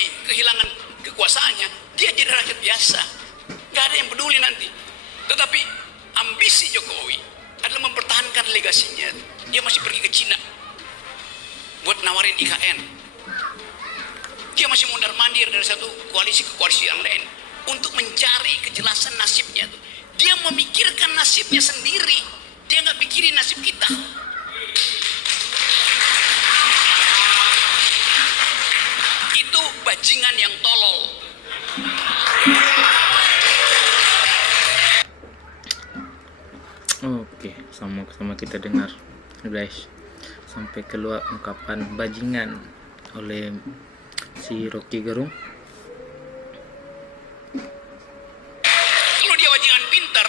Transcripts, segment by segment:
Jokowi kehilangan kekuasaannya, dia jadi rakyat biasa, nggak ada yang peduli nanti. Tetapi ambisi Jokowi adalah mempertahankan legasinya. Dia masih pergi ke Cina buat nawarin IKN. Dia masih mondar-mandir dari satu koalisi ke koalisi yang lain untuk mencari kejelasan nasibnya. Dia memikirkan nasibnya sendiri, dia nggak pikirin nasib kita. Itu bajingan yang tolol. Oke, sama-sama kita dengar guys, sampai keluar ungkapan bajingan oleh si Rocky Gerung. Kalau dia bajingan pinter,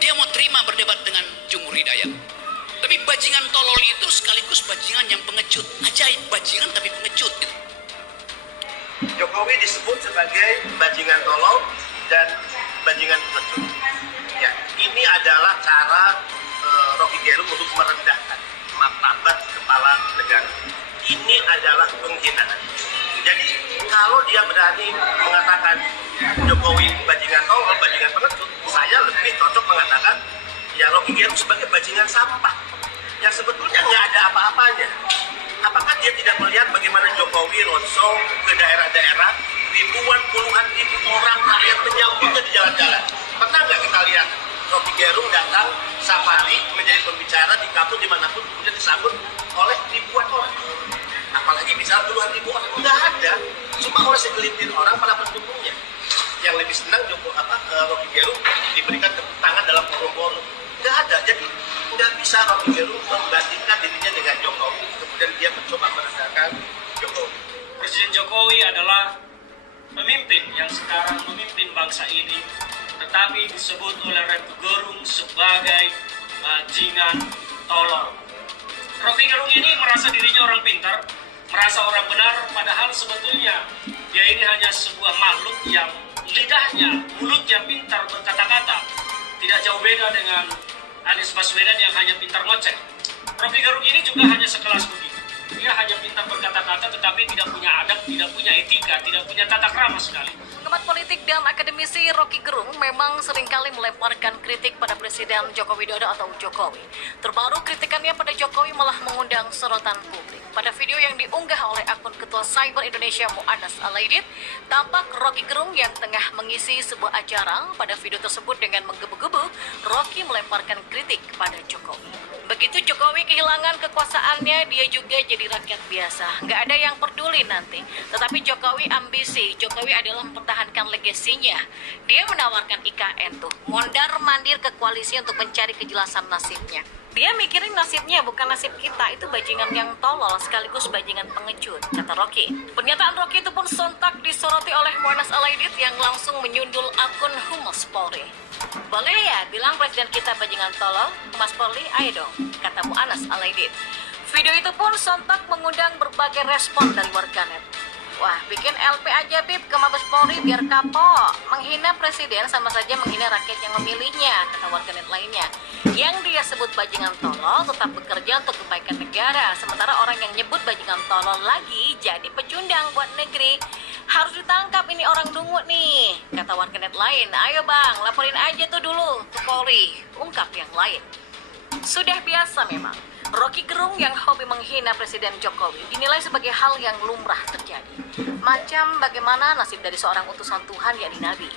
dia mau terima berdebat dengan Jumhur Hidayat. Tapi bajingan tolol itu sekaligus bajingan yang pengecut. Ajaib, bajingan tapi pengecut gitu. Jokowi disebut sebagai bajingan tolol dan bajingan pengecut. Ya, ini adalah cara Rocky Gerung untuk merendahkan martabat kepala negara. Ini adalah penghinaan. Jadi kalau dia berani mengatakan Jokowi bajingan tolol, bajingan pengecut, saya lebih cocok mengatakan ya Rocky Gerung sebagai bajingan sampah yang sebetulnya nggak ada apa-apanya. Apakah dia tidak melihat bagaimana Jokowi roadshow ke daerah-daerah, ribuan puluhan ribu orang rakyat menyambutnya di jalan-jalan? Pernah nggak kita lihat Rocky Gerung datang safari menjadi pembicara di kampus dimanapun kemudian disambut oleh ribuan orang? Apalagi bisa puluhan ribu orang, nggak ada. Cuma oleh segelintir orang para pendukungnya yang lebih senang Rocky Gerung diberikan tepuk tangan dalam forum-forum. Nggak ada. Jadi nggak bisa Rocky Gerung membandingkan dirinya dengan Jokowi kemudian dia mencoba merendahkan Jokowi. Presiden Jokowi adalah pemimpin yang sekarang memimpin bangsa ini, tetapi disebut oleh Rocky Gerung sebagai bajingan tolol. Rocky Gerung ini merasa dirinya orang pintar, merasa orang benar, padahal sebetulnya dia ini hanya sebuah makhluk yang lidahnya, mulutnya pintar berkata-kata. Tidak jauh beda dengan Anies Baswedan yang hanya pintar ngoceh. Rocky Gerung ini juga hanya sekelas begitu. Dia hanya pintar berkata-kata tetapi tidak punya adab, tidak punya etika, tidak punya tata krama sekali. Pengamat politik dan akademisi Rocky Gerung memang seringkali melemparkan kritik pada Presiden Joko Widodo atau Jokowi. Terbaru kritikannya pada Jokowi malah mengundang sorotan publik. Pada video yang diunggah oleh akun Ketua Cyber Indonesia Mu'annas Alaidit, tampak Rocky Gerung yang tengah mengisi sebuah acara. Pada video tersebut dengan menggebu-gebu, Rocky melemparkan kritik pada Jokowi. Begitu Jokowi kehilangan kekuasaannya, dia juga jadi rakyat biasa. Nggak ada yang peduli nanti. Tetapi Jokowi ambisi. Jokowi adalah mempertahankan legasinya. Dia menawarkan IKN tuh, mondar-mandir ke koalisi untuk mencari kejelasan nasibnya. Dia mikirin nasibnya, bukan nasib kita. Itu bajingan yang tolol sekaligus bajingan pengecut, kata Rocky. Pernyataan Rocky itu pun sontak disoroti oleh Mu'annas Alaidit yang langsung menyundul akun Humas Polri. Boleh ya bilang presiden kita bajingan tolol? Humas Polri, ayo dong, kata Mu'annas Alaidit. Video itu pun sontak mengundang berbagai respon dari warganet. Wah, bikin LP aja Bib ke Mabes Polri biar kapok. Menghina presiden sama saja menghina rakyat yang memilihnya, kata warganet lainnya. Yang dia sebut bajingan tolol tetap bekerja untuk kebaikan negara. Sementara orang yang nyebut bajingan tolol lagi jadi pecundang buat negeri. Harus ditangkap ini orang dungu nih, kata warganet lain. Ayo bang, laporin aja tuh dulu ke Polri, ungkap yang lain. Sudah biasa memang. Rocky Gerung yang hobi menghina Presiden Jokowi dinilai sebagai hal yang lumrah terjadi. Macam bagaimana nasib dari seorang utusan Tuhan yakni Nabi.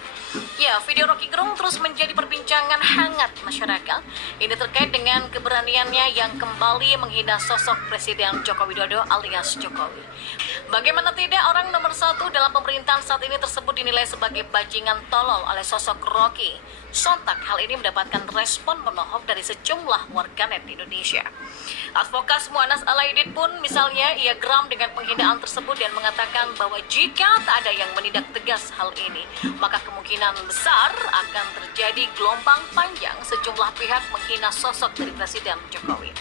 Ya, video Rocky Gerung terus menjadi perbincangan hangat masyarakat. Ini terkait dengan keberaniannya yang kembali menghina sosok Presiden Joko Widodo alias Jokowi. Bagaimana tidak, orang nomor satu dalam pemerintahan saat ini tersebut dinilai sebagai bajingan tolol oleh sosok Rocky. Sontak hal ini mendapatkan respon menohok dari sejumlah warganet di Indonesia. Advokat Mu'annas Alaidit pun misalnya ia geram dengan penghinaan tersebut dan mengatakan bahwa jika tak ada yang menindak tegas hal ini, maka kemungkinan besar akan terjadi gelombang panjang sejumlah pihak menghina sosok dari Presiden Jokowi.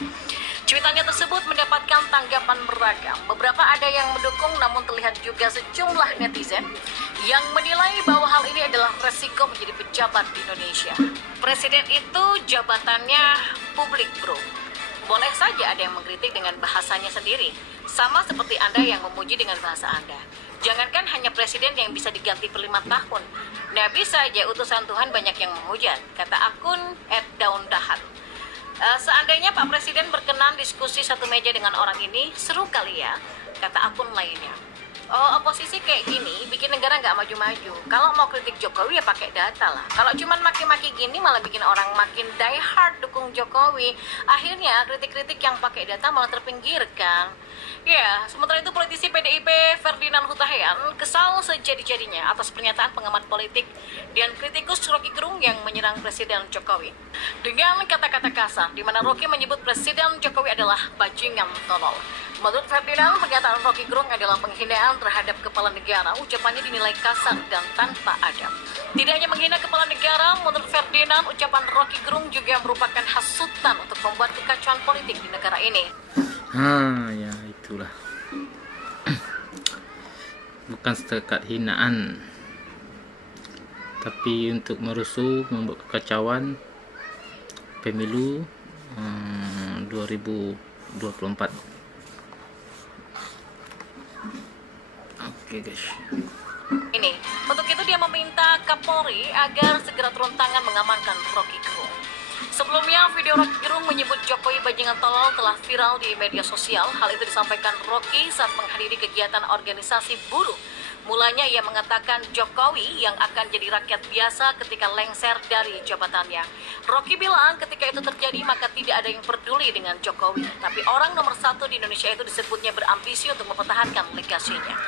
Cuitannya tersebut mendapatkan tanggapan beragam. Beberapa ada yang mendukung, namun terlihat juga sejumlah netizen yang menilai bahwa hal ini adalah resiko menjadi pejabat di Indonesia. Presiden itu jabatannya publik, bro. Boleh saja ada yang mengkritik dengan bahasanya sendiri. Sama seperti Anda yang memuji dengan bahasa Anda. Jangankan hanya presiden yang bisa diganti per 5 tahun. Nabi saja utusan Tuhan banyak yang menghujat, kata akun @daundahat. Seandainya Pak Presiden berkenan diskusi satu meja dengan orang ini, seru kali ya, kata akun lainnya. Oh, oposisi kayak gini bikin negara nggak maju-maju. Kalau mau kritik Jokowi ya pakai data lah. Kalau cuma maki-maki gini malah bikin orang makin die hard dukung Jokowi. Akhirnya kritik-kritik yang pakai data malah terpinggirkan. Ya, sementara itu politisi PDIP Ferdinand Hutahian kesal sejadi-jadinya atas pernyataan pengamat politik dan kritikus Rocky Gerung yang menyerang Presiden Jokowi. Dengan kata-kata kasar, di mana Rocky menyebut Presiden Jokowi adalah bajingan tolol. Menurut Ferdinand, pernyataan Rocky Gerung adalah penghinaan terhadap kepala negara. Ucapannya dinilai kasar dan tanpa adab. Tidak hanya menghina kepala negara, menurut Ferdinand, ucapan Rocky Gerung juga merupakan hasutan untuk membuat kekacauan politik di negara ini. Ya itulah. Bukan sedekat hinaan, tapi untuk merusuh, membuat kekacauan pemilu 2024. Oke guys. Ini, untuk itu dia meminta Kapolri agar segera turun tangan mengamankan Rocky Gerung. Sebelumnya, video Rocky Gerung menyebut Jokowi bajingan tolol telah viral di media sosial. Hal itu disampaikan Rocky saat menghadiri kegiatan organisasi buruh. Mulanya ia mengatakan Jokowi yang akan jadi rakyat biasa ketika lengser dari jabatannya. Rocky bilang ketika itu terjadi maka tidak ada yang peduli dengan Jokowi. Tapi orang nomor 1 di Indonesia itu disebutnya berambisi untuk mempertahankan legasinya.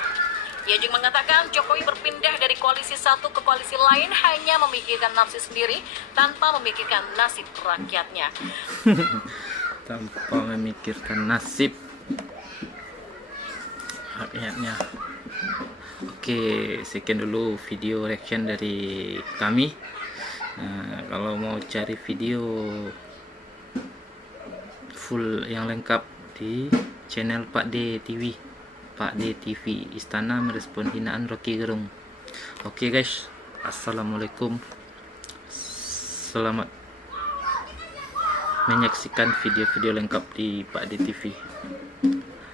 Ia juga mengatakan Jokowi berpindah dari koalisi satu ke koalisi lain hanya memikirkan nafsu sendiri tanpa memikirkan nasib rakyatnya. Tanpa memikirkan nasib rakyatnya. Oke, sekian dulu video reaction dari kami. Kalau mau cari video full yang lengkap di channel Pak D TV. Pak D TV, Istana merespon hinaan Rocky Gerung. Oke guys, assalamualaikum. Selamat menyaksikan video-video lengkap di Pak D TV.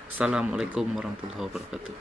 Assalamualaikum warahmatullahi wabarakatuh.